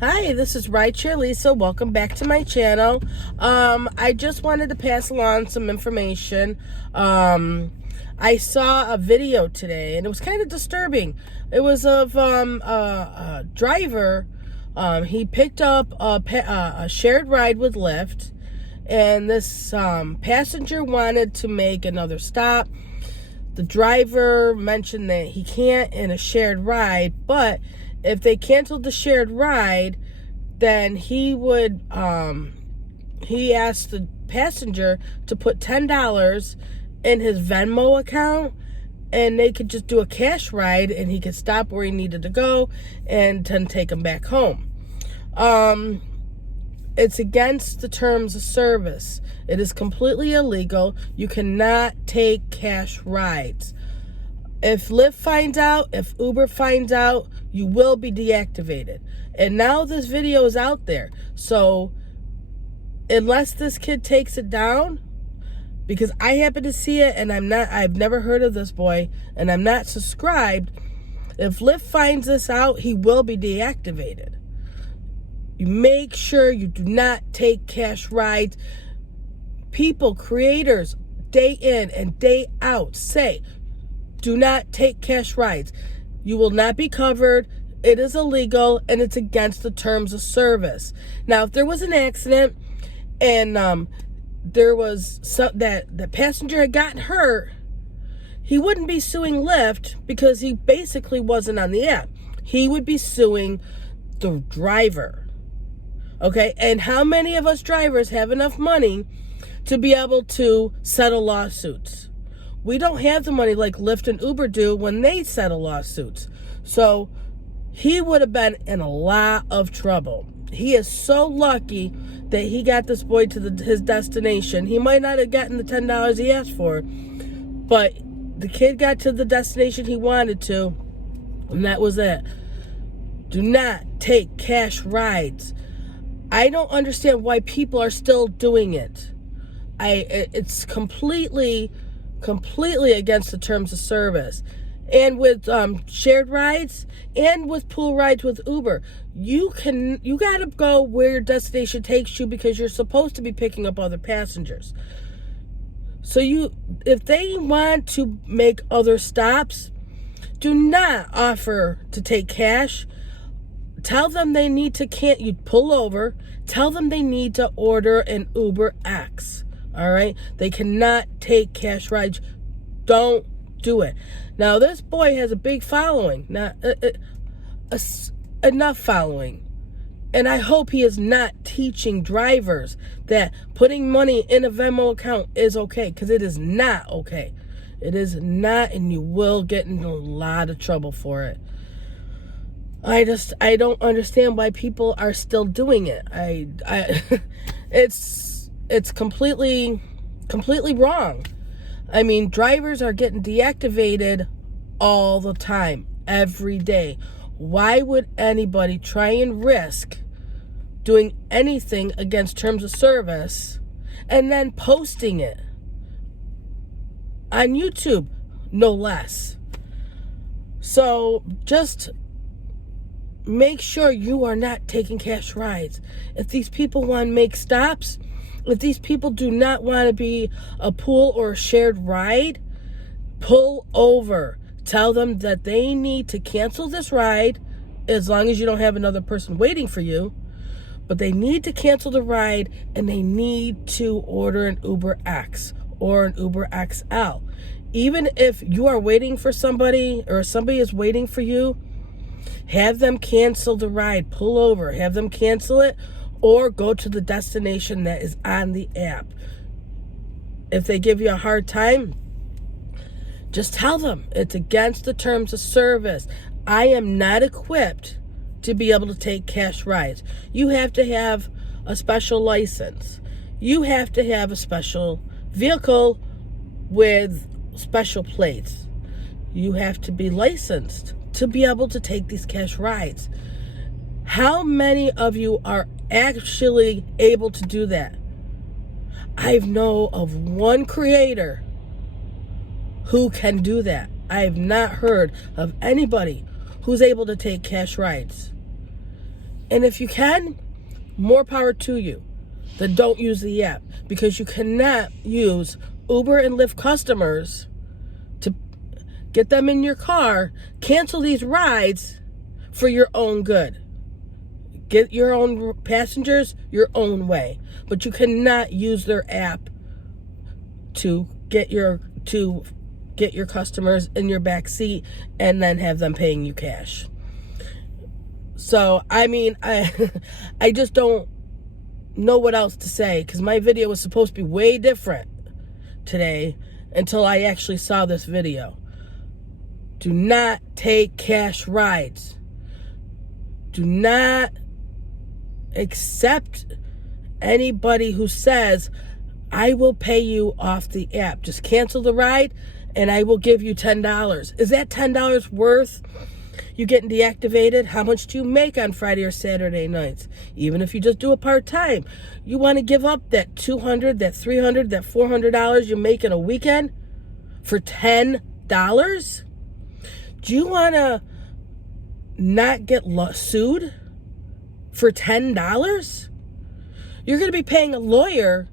Hi, this is Rideshare Lisa. Welcome back to my channel. I just wanted to pass along some information. I saw a video today, and it was kind of disturbing. It was of a driver. He picked up a shared ride with Lyft, and this passenger wanted to make another stop. The driver mentioned that he can't in a shared ride, but if they canceled the shared ride, then he asked the passenger to put $10 in his Venmo account, and they could just do a cash ride, and he could stop where he needed to go and then take him back home. It's against the terms of service. It is completely illegal. You cannot take cash rides. If Lyft finds out, if Uber finds out, you will be deactivated. And now this video is out there. So unless this kid takes it down, because I happen to see it and I've never heard of this boy and I'm not subscribed. If Lyft finds this out, he will be deactivated. You make sure you do not take cash rides. People, creators, day in and day out say, do not take cash rides. You will not be covered. It is illegal, and it's against the terms of service. Now, if there was an accident and there was that the passenger had gotten hurt, he wouldn't be suing Lyft because he basically wasn't on the app. He would be suing the driver. Okay? And how many of us drivers have enough money to be able to settle lawsuits? We don't have the money like Lyft and Uber do when they settle lawsuits. So he would have been in a lot of trouble. He is so lucky that he got this boy to his destination. He might not have gotten the $10 he asked for, but the kid got to the destination he wanted to, and that was it. Do not take cash rides. I don't understand why people are still doing it. It's completely against the terms of service. And with shared rides and with pool rides with Uber, you gotta go where your destination takes you because you're supposed to be picking up other passengers. So if they want to make other stops, do not offer to take cash. Tell them they need to you pull over. Tell them they need to order an Uber X. All right? They cannot take cash rides. Don't do it. Now, this boy has a big following. Not enough following. And I hope he is not teaching drivers that putting money in a Venmo account is okay, because it is not okay. It is not, and you will get in a lot of trouble for it. I don't understand why people are still doing it. It's completely wrong. I mean, drivers are getting deactivated all the time, every day. Why would anybody try and risk doing anything against terms of service and then posting it on YouTube, no less? So just make sure you are not taking cash rides. If these people want to make stops, if these people do not want to be a pool or a shared ride, pull over. Tell them that they need to cancel this ride, as long as you don't have another person waiting for you. But they need to cancel the ride, and they need to order an Uber X or an Uber XL. Even if you are waiting for somebody or somebody is waiting for you, have them cancel the ride. Pull over. Have them cancel it, or go to the destination that is on the app. If they give you a hard time, just tell them it's against the terms of service. I am not equipped to be able to take cash rides. You have to have a special license. You have to have a special vehicle with special plates. You have to be licensed to be able to take these cash rides. How many of you are actually able to do that? I know of one creator who can do that. I have not heard of anybody who's able to take cash rides. And if you can, more power to you. Then don't use the app, because you cannot use Uber and Lyft customers to get them in your car, cancel these rides for your own good. Get your own passengers your own way. But you cannot use their app to get your customers in your back seat and then have them paying you cash. So, I mean, I just don't know what else to say, because my video was supposed to be way different today until I actually saw this video. Do not take cash rides. Do not accept anybody who says, I will pay you off the app. Just cancel the ride and I will give you $10. Is that $10 worth you getting deactivated? How much do you make on Friday or Saturday nights? Even if you just do a part-time, you want to give up that $200, that $300, that $400 you make in a weekend for $10? Do you want to not get sued for $10? You're going to be paying a lawyer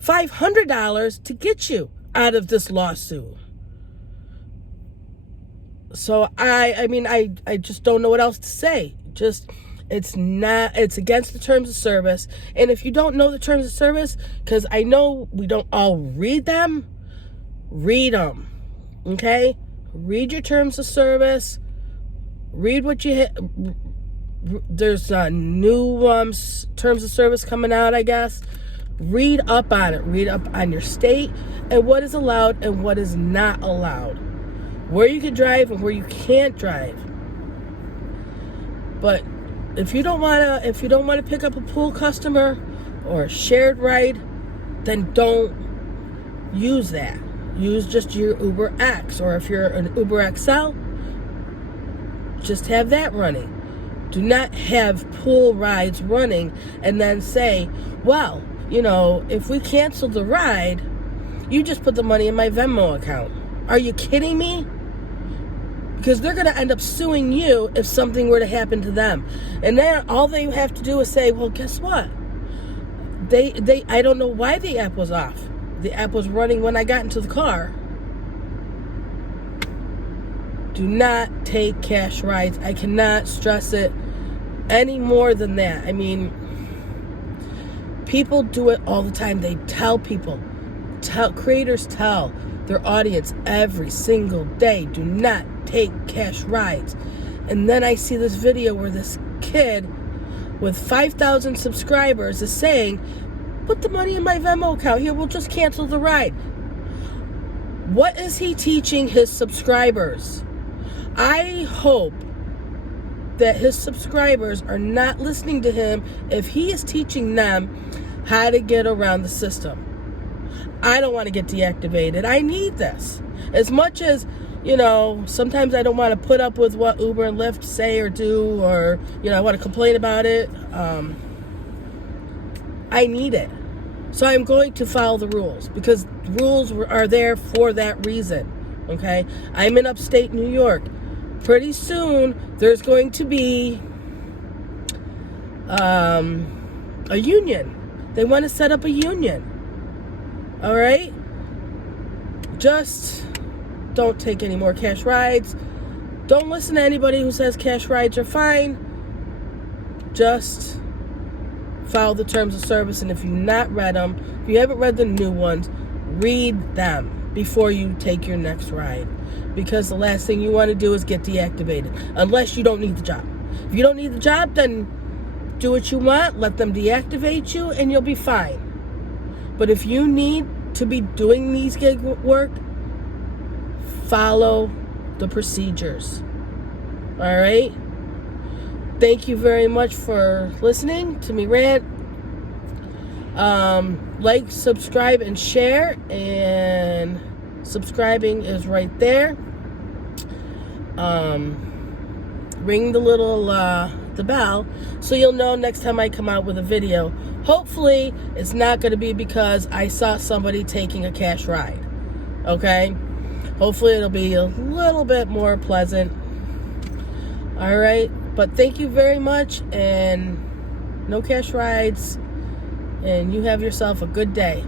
$500 to get you out of this lawsuit. So I mean, I just don't know what else to say. It's against the terms of service. And if you don't know the terms of service, because I know we don't all read them, read them. Okay? Read your terms of service. Read what you hit. There's new terms of service coming out, I guess. Read up on it. Read up on your state and what is allowed and what is not allowed. Where you can drive and where you can't drive. But if you don't want to pick up a pool customer or a shared ride, then don't use that. Use just your Uber X, or if you're an Uber XL, just have that running. Do not have pool rides running and then say, well, if we cancel the ride, you just put the money in my Venmo account. Are you kidding me? Because they're going to end up suing you if something were to happen to them. And then all they have to do is say, well, guess what? I don't know why the app was off. The app was running when I got into the car. Do not take cash rides. I cannot stress it any more than that. I mean, people do it all the time. They tell people, creators tell their audience every single day, do not take cash rides. And then I see this video where this kid with 5,000 subscribers is saying, put the money in my Venmo account. Here, we'll just cancel the ride. What is he teaching his subscribers? I hope that his subscribers are not listening to him if he is teaching them how to get around the system. I don't want to get deactivated. I need this. As much as, sometimes I don't want to put up with what Uber and Lyft say or do, or, I want to complain about it. I need it. So I'm going to follow the rules, because rules are there for that reason. Okay? I'm in upstate New York. Pretty soon, there's going to be a union. They want to set up a union. All right? Just don't take any more cash rides. Don't listen to anybody who says cash rides are fine. Just follow the terms of service. And if you've not read them, if you haven't read the new ones, read them before you take your next ride. Because the last thing you want to do is get deactivated. Unless you don't need the job. If you don't need the job, then do what you want. Let them deactivate you and you'll be fine. But if you need to be doing these gig work, follow the procedures. All right? Thank you very much for listening to me rant. Like, subscribe, and share. And subscribing is right there. Ring the little the bell so you'll know next time I come out with a video. Hopefully it's not going to be because I saw somebody taking a cash ride. Okay? Hopefully it'll be a little bit more pleasant. All right? But thank you very much, and no cash rides, and you have yourself a good day.